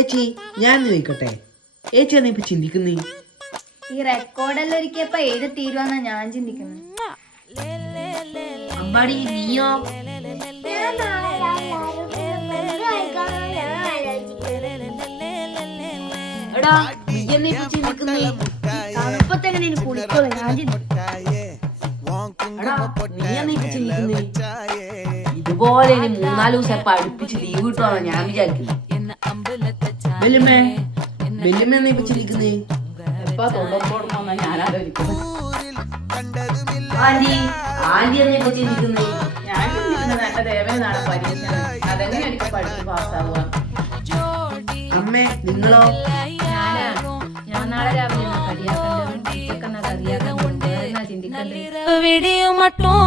ഏച്ചി ഞാൻ ചോദിക്കട്ടെ, ഏച്ചി എന്നാ ഇപ്പൊ ചിന്തിക്കുന്നേ? ഈ റെക്കോർഡെല്ലാം ഒരുക്കിയപ്പോ ഏത് തീരുവാന്നാ ഞാൻ ചിന്തിക്കുന്നത്. അമ്പാടി നീയോ? എടാ നീ എന്നാ ഇപ്പൊ ചിന്തിക്കുന്നേ? തണുപ്പത്തെങ്ങനെ കുളിക്കോളൂ ഞാൻ ചിന്തിക്കും. എടാ നീ എന്നാ ഇപ്പൊ ചിന്തിക്കുന്നേ? ഇതുപോലെ ഇനി 3-4 ദിവസം ഇപ്പൊ അടുപ്പിച്ച് ലീവ് കിട്ടുവാന്നാ ഞാൻ വിചാരിക്കുന്നു. വെല്ലുമ്മേ വെല്ലുമ്മ എന്നാ ഇപ്പൊ ചിന്തിക്കുന്നേ? ഞാൻ ആലോചിക്കുന്നത് ആന്റി ആന്റി എന്നാ ഇപ്പൊ ചിന്തിക്കുന്നേ? ഞാൻ ചിന്തിക്കുന്നത് എന്റെ ദേവനാണ് പരീക്ഷ, അതെങ്ങനെ എനിക്ക് പഠിച്ച് പാസ്സാവുക. അമ്മേ നിങ്ങളോ? ഞാൻ നാളെ രാവിലെ കടിയാക്കണ്ടേ ചിന്തിക്കണ്ടേ. விடியும் மட்டும்